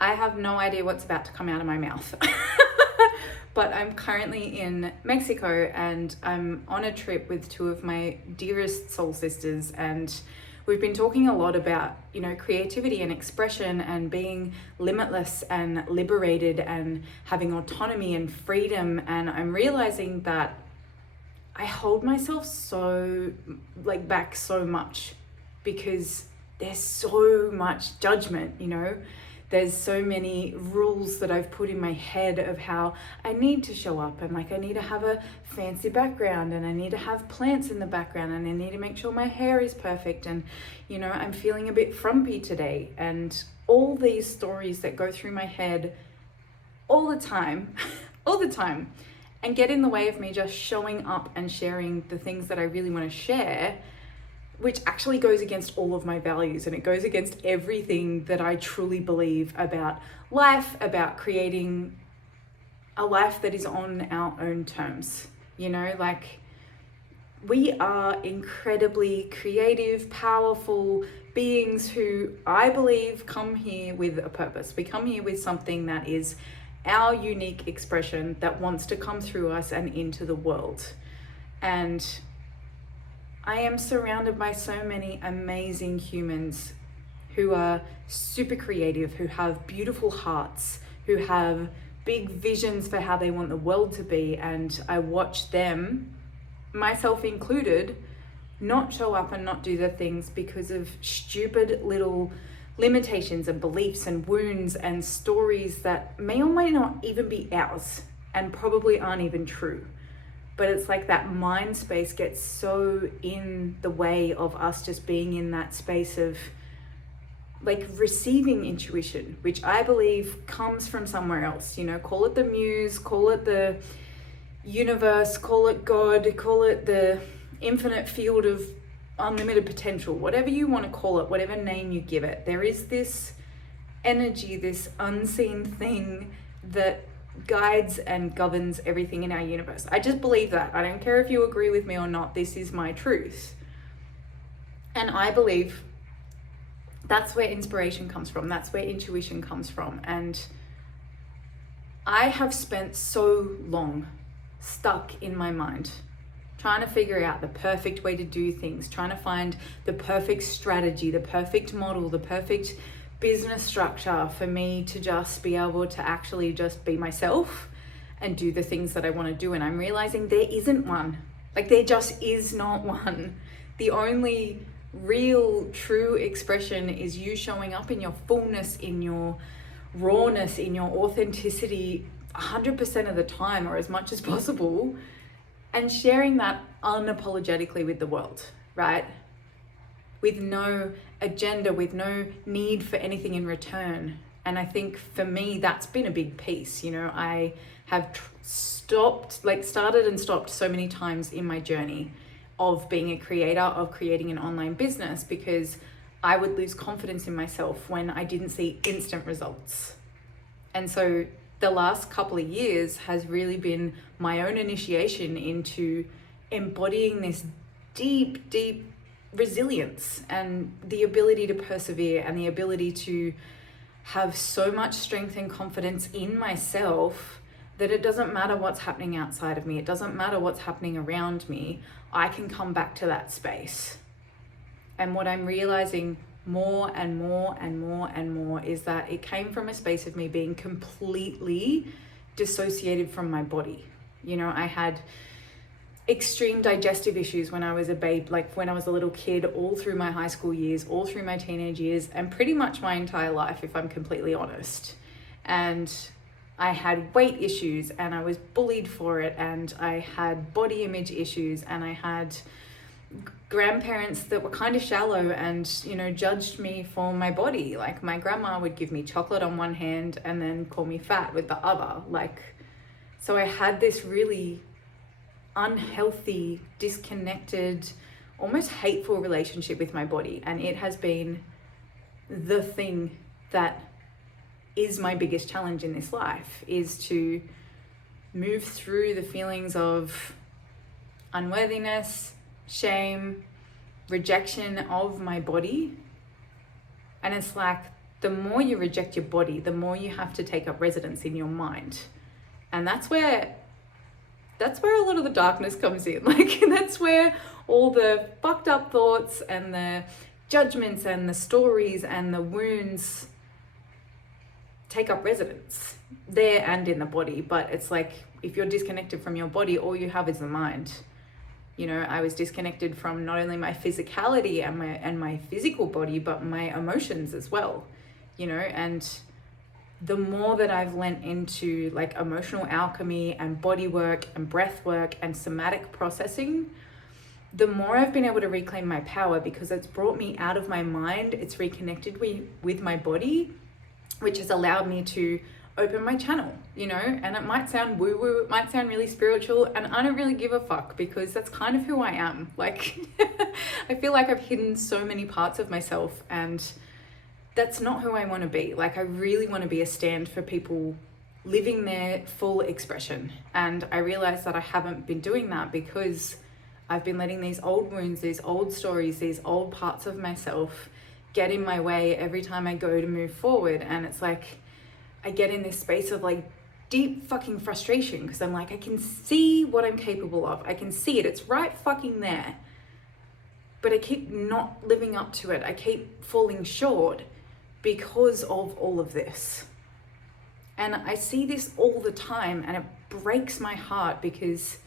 I have no idea what's about to come out of my mouth. But I'm currently in Mexico and I'm on a trip with two of my dearest soul sisters, and we've been talking a lot about, creativity and expression and being limitless and liberated and having autonomy and freedom. And I'm realizing that I hold myself back so much because there's so much judgment, There's so many rules that I've put in my head of how I need to show up, and I need to have a fancy background, and I need to have plants in the background, and I need to make sure my hair is perfect, and I'm feeling a bit frumpy today, and all these stories that go through my head all the time, and get in the way of me just showing up and sharing the things that I really want to share, which actually goes against all of my values, and it goes against everything that I truly believe about life, about creating a life that is on our own terms. We are incredibly creative, powerful beings who I believe come here with a purpose. We come here with something that is our unique expression that wants to come through us and into the world. And I am surrounded by so many amazing humans who are super creative, who have beautiful hearts, who have big visions for how they want the world to be. And I watch them, myself included, not show up and not do the things because of stupid little limitations and beliefs and wounds and stories that may or may not even be ours and probably aren't even true. But it's like that mind space gets so in the way of us just being in that space of receiving intuition, which I believe comes from somewhere else. Call it the muse, call it the universe, call it God, call it the infinite field of unlimited potential, whatever you want to call it, whatever name you give it. There is this energy, this unseen thing that guides and governs everything in our universe. I just believe that. I don't care if you agree with me or not. This is my truth. And I believe that's where inspiration comes from. That's where intuition comes from. And I have spent so long stuck in my mind trying to figure out the perfect way to do things, trying to find the perfect strategy, the perfect model, the perfect business structure for me to just be able to actually just be myself and do the things that I want to do. And I'm realizing there isn't one. There just is not one. The only real true expression is you showing up in your fullness, in your rawness, in your authenticity 100% of the time, or as much as possible, and sharing that unapologetically with the world, right? With no agenda, with no need for anything in return. And I think for me, that's been a big piece. I have started and stopped so many times in my journey of being a creator, of creating an online business, because I would lose confidence in myself when I didn't see instant results. And so the last couple of years has really been my own initiation into embodying this deep, deep resilience and the ability to persevere and the ability to have so much strength and confidence in myself that it doesn't matter what's happening outside of me. It doesn't matter what's happening around me. I can come back to that space. And what I'm realizing more and more and more and more is that it came from a space of me being completely dissociated from my body. I had extreme digestive issues when I was a babe, when I was a little kid, all through my high school years, all through my teenage years, and pretty much my entire life, if I'm completely honest. And I had weight issues and I was bullied for it, and I had body image issues, and I had grandparents that were kind of shallow and judged me for my body. My grandma would give me chocolate on one hand and then call me fat with the other. So I had this really unhealthy, disconnected, almost hateful relationship with my body, and it has been the thing that is my biggest challenge in this life, is to move through the feelings of unworthiness, shame, rejection of my body. And it's the more you reject your body, the more you have to take up residence in your mind. And that's where a lot of the darkness comes in. Like, that's where all the fucked up thoughts and the judgments and the stories and the wounds take up residence there and in the body. But it's like, if you're disconnected from your body, all you have is the mind. You know, I was disconnected from not only my physicality and my physical body, but my emotions as well, you know. And the more that I've lent into like emotional alchemy and body work and breath work and somatic processing, the more I've been able to reclaim my power, because it's brought me out of my mind. It's reconnected with my body, which has allowed me to open my channel, you know. And it might sound woo-woo, it might sound really spiritual, and I don't really give a fuck, because that's kind of who I am. Like, I feel like I've hidden so many parts of myself, and that's not who I want to be. Like, I really want to be a stand for people living their full expression. And I realized that I haven't been doing that because I've been letting these old wounds, these old stories, these old parts of myself get in my way every time I go to move forward. And it's like, I get in this space of like deep fucking frustration, because I'm like, I can see what I'm capable of. I can see it. It's right fucking there. But I keep not living up to it. I keep falling short because of all of this. And I see this all the time, and it breaks my heart, because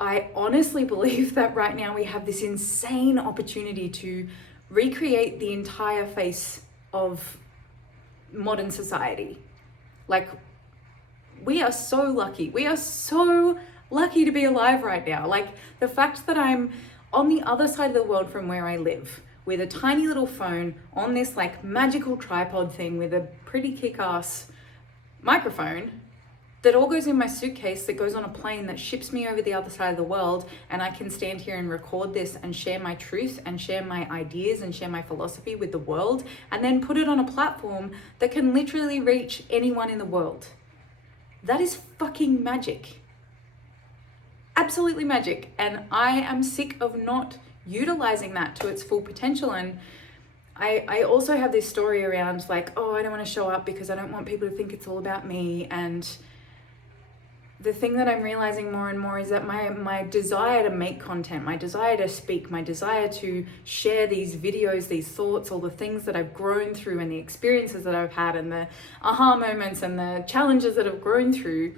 I honestly believe that right now we have this insane opportunity to recreate the entire face of modern society. Like, we are so lucky. We are so lucky to be alive right now. Like, the fact that I'm on the other side of the world from where I live, with a tiny little phone on this like magical tripod thing with a pretty kick-ass microphone that all goes in my suitcase, that goes on a plane that ships me over the other side of the world, and I can stand here and record this and share my truth and share my ideas and share my philosophy with the world, and then put it on a platform that can literally reach anyone in the world. That is fucking magic. Absolutely magic. And I am sick of not utilizing that to its full potential. And I also have this story around like, oh, I don't want to show up because I don't want people to think it's all about me. And the thing that I'm realizing more and more is that my desire to make content, my desire to speak, my desire to share these videos, these thoughts, all the things that I've grown through and the experiences that I've had and the aha moments and the challenges that I've grown through,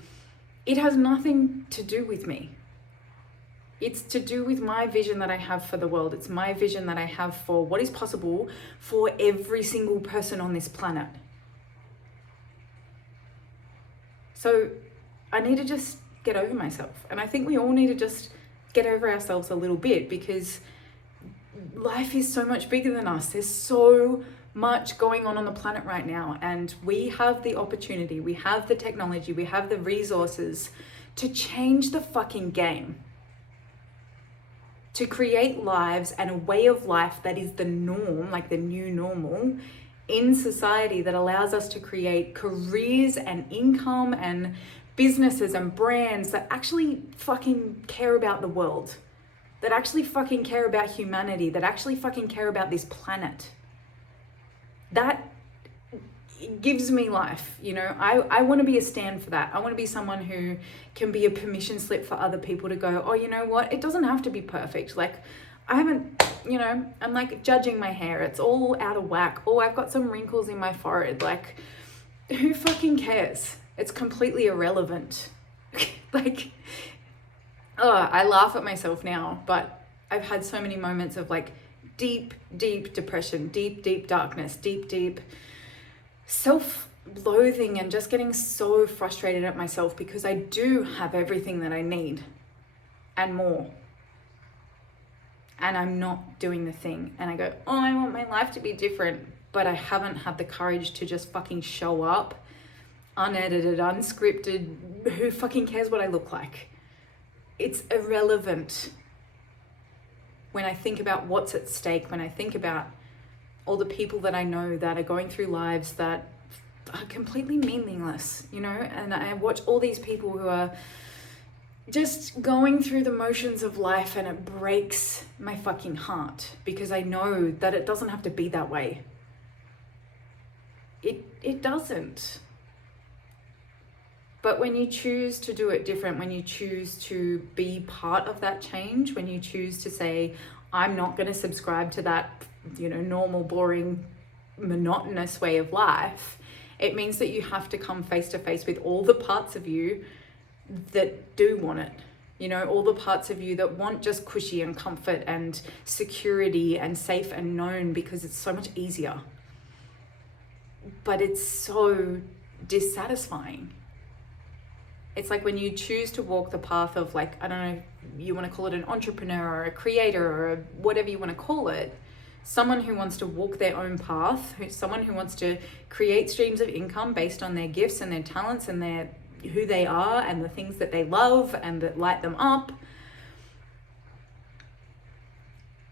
it has nothing to do with me. It's to do with my vision that I have for the world. It's my vision that I have for what is possible for every single person on this planet. So I need to just get over myself. And I think we all need to just get over ourselves a little bit, because life is so much bigger than us. There's so much going on the planet right now. And we have the opportunity, we have the technology, we have the resources to change the fucking game. To create lives and a way of life that is the norm, like the new normal in society, that allows us to create careers and income and businesses and brands that actually fucking care about the world, that actually fucking care about humanity, that actually fucking care about this planet. That gives me life, you know. I want to be a stand for that. I want to be someone who can be a permission slip for other people to go, oh, you know what, it doesn't have to be perfect. Like, I haven't, you know, I'm like judging my hair, it's all out of whack. Oh, I've got some wrinkles in my forehead. Like, who fucking cares? It's completely irrelevant. Like, oh, I laugh at myself now, but I've had so many moments of like deep depression, deep darkness, deep self-loathing, and just getting so frustrated at myself because I do have everything that I need and more. And I'm not doing the thing. And I go, oh, I want my life to be different. But I haven't had the courage to just fucking show up, unedited, unscripted. Who fucking cares what I look like? It's irrelevant. When I think about what's at stake, when I think about all the people that I know that are going through lives that are completely meaningless, you know, and I watch all these people who are just going through the motions of life, and it breaks my fucking heart, because I know that it doesn't have to be that way. It doesn't. But when you choose to do it different, when you choose to be part of that change, when you choose to say, I'm not going to subscribe to that, normal, boring, monotonous way of life, it means that you have to come face to face with all the parts of you that do want it. All the parts of you that want just cushy and comfort and security and safe and known, because it's so much easier. But it's so dissatisfying. It's like when you choose to walk the path of, like, I don't know, you want to call it an entrepreneur or a creator or whatever you want to call it, someone who wants to walk their own path, someone who wants to create streams of income based on their gifts and their talents and who they are and the things that they love and that light them up.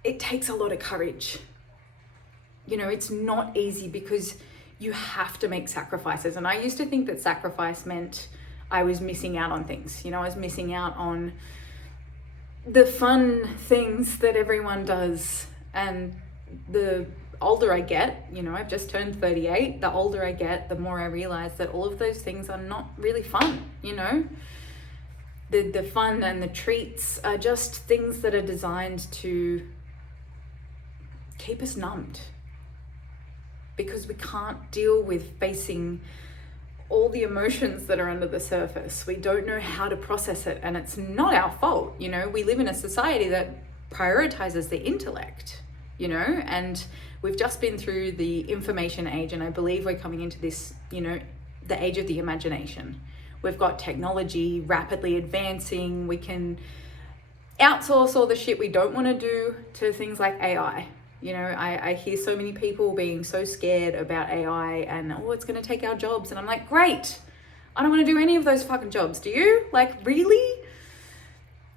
It takes a lot of courage. It's not easy because you have to make sacrifices. And I used to think that sacrifice meant I was missing out on things. I was missing out on the fun things that everyone does. And the older I get, I've just turned 38, the older I get, the more I realize that all of those things are not really fun, The fun and the treats are just things that are designed to keep us numbed, because we can't deal with facing all the emotions that are under the surface. We don't know how to process it, and it's not our fault. We live in a society that prioritizes the intellect, and we've just been through the information age, and I believe we're coming into this, the age of the imagination. We've got technology rapidly advancing. We can outsource all the shit we don't want to do to things like AI. I hear so many people being so scared about AI and, it's going to take our jobs. And I'm like, great. I don't want to do any of those fucking jobs. Do you? Like, really?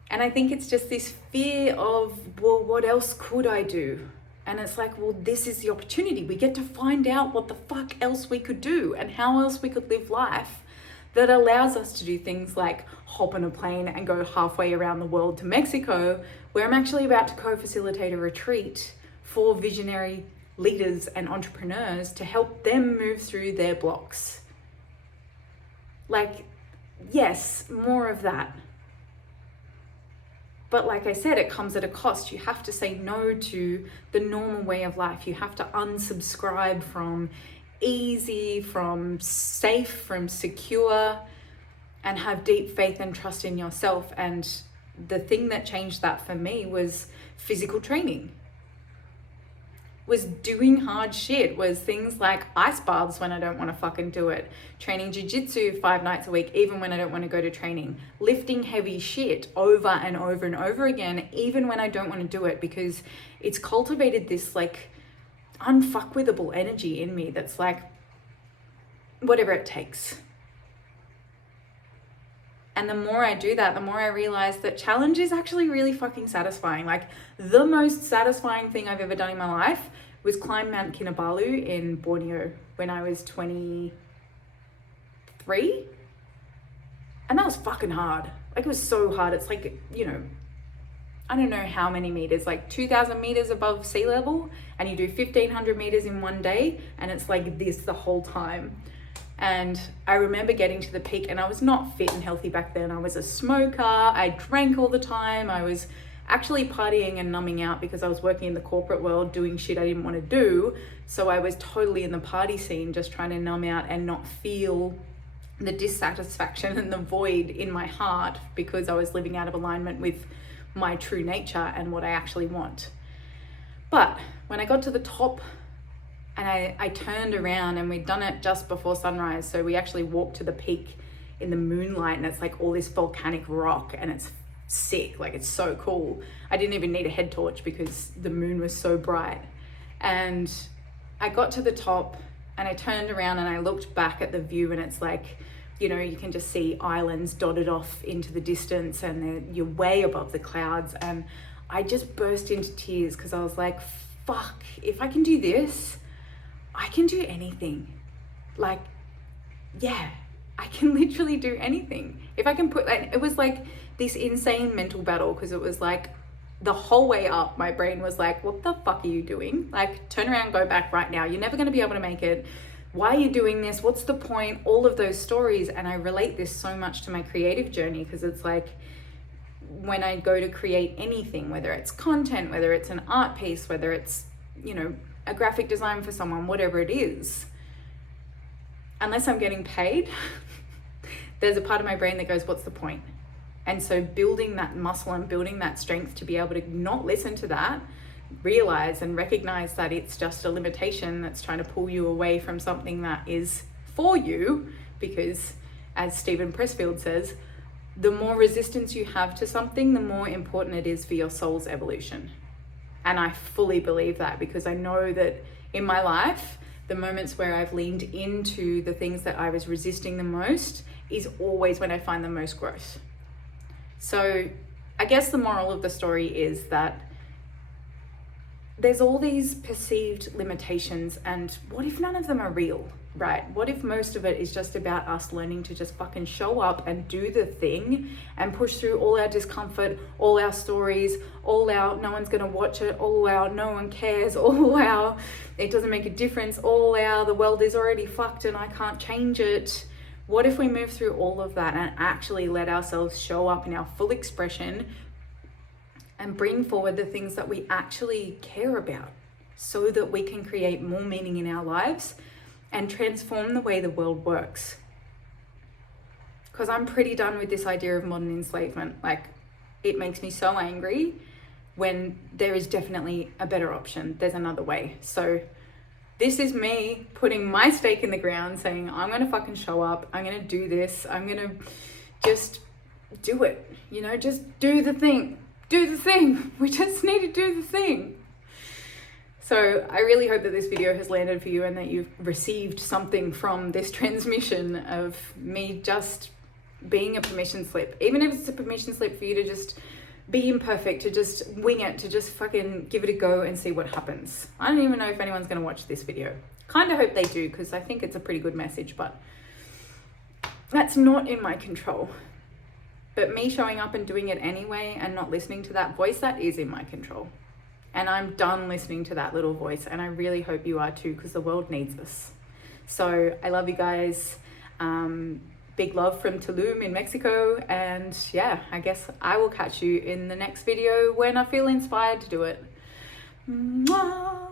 And I think it's just this fear of, what else could I do? And it's like, this is the opportunity. We get to find out what the fuck else we could do and how else we could live life that allows us to do things like hop on a plane and go halfway around the world to Mexico, where I'm actually about to co-facilitate a retreat for visionary leaders and entrepreneurs to help them move through their blocks. Like, yes, more of that. But like I said, it comes at a cost. You have to say no to the normal way of life. You have to unsubscribe from easy, from safe, from secure, and have deep faith and trust in yourself. And the thing that changed that for me was physical training, was doing hard shit, was things like ice baths when I don't want to fucking do it, training jiu-jitsu 5 nights a week, even when I don't want to go to training, lifting heavy shit over and over and over again, even when I don't want to do it, because it's cultivated this like unfuckwithable energy in me that's like, whatever it takes. And the more I do that, the more I realize that challenge is actually really fucking satisfying. Like, the most satisfying thing I've ever done in my life was climb Mount Kinabalu in Borneo when I was 23. And that was fucking hard. Like, it was so hard. It's like, I don't know how many meters, like 2,000 meters above sea level, and you do 1,500 meters in one day, and it's like this the whole time. And I remember getting to the peak, and I was not fit and healthy back then. I was a smoker. I drank all the time. I was actually partying and numbing out because I was working in the corporate world doing shit I didn't want to do. So I was totally in the party scene, just trying to numb out and not feel the dissatisfaction and the void in my heart, because I was living out of alignment with my true nature and what I actually want. But when I got to the top, and I turned around, and we'd done it just before sunrise. So we actually walked to the peak in the moonlight, and it's like all this volcanic rock, and it's sick. Like, it's so cool. I didn't even need a head torch because the moon was so bright. And I got to the top, and I turned around and I looked back at the view, and it's like, you can just see islands dotted off into the distance, and you're way above the clouds. And I just burst into tears because I was like, fuck, if I can do this, I can do anything. Like, yeah, I can literally do anything. If I can put that, it was like this insane mental battle, because it was like the whole way up, my brain was like, what the fuck are you doing? Like, turn around, go back right now. You're never going to be able to make it. Why are you doing this? What's the point? All of those stories. And I relate this so much to my creative journey, because it's like when I go to create anything, whether it's content, whether it's an art piece, whether it's, you know, a graphic design for someone, whatever it is, unless I'm getting paid, there's a part of my brain that goes, what's the point? And so building that muscle and building that strength to be able to not listen to that, realize and recognize that it's just a limitation that's trying to pull you away from something that is for you. Because as Stephen Pressfield says, the more resistance you have to something, the more important it is for your soul's evolution. And I fully believe that, because I know that in my life, the moments where I've leaned into the things that I was resisting the most is always when I find the most growth. So I guess the moral of the story is that there's all these perceived limitations, and what if none of them are real, right? What if most of it is just about us learning to just fucking show up and do the thing and push through all our discomfort, all our stories, all our no one's gonna watch it, all our no one cares, all our it doesn't make a difference, all our the world is already fucked and I can't change it. What if we move through all of that and actually let ourselves show up in our full expression and bring forward the things that we actually care about, so that we can create more meaning in our lives and transform the way the world works? Because I'm pretty done with this idea of modern enslavement. Like, it makes me so angry when there is definitely a better option. There's another way. So this is me putting my stake in the ground, saying, I'm gonna fucking show up, I'm gonna do this, I'm gonna just do it, you know, just do the thing. Do the thing. We just need to do the thing. So I really hope that this video has landed for you and that you've received something from this transmission of me just being a permission slip. Even if it's a permission slip for you to just be imperfect, to just wing it, to just fucking give it a go and see what happens. I don't even know if anyone's going to watch this video. Kind of hope they do, because I think it's a pretty good message, but that's not in my control. But me showing up and doing it anyway and not listening to that voice, that is in my control. And I'm done listening to that little voice. And I really hope you are too, because the world needs us. So I love you guys. Big love from Tulum in Mexico. And yeah, I guess I will catch you in the next video when I feel inspired to do it. Mwah!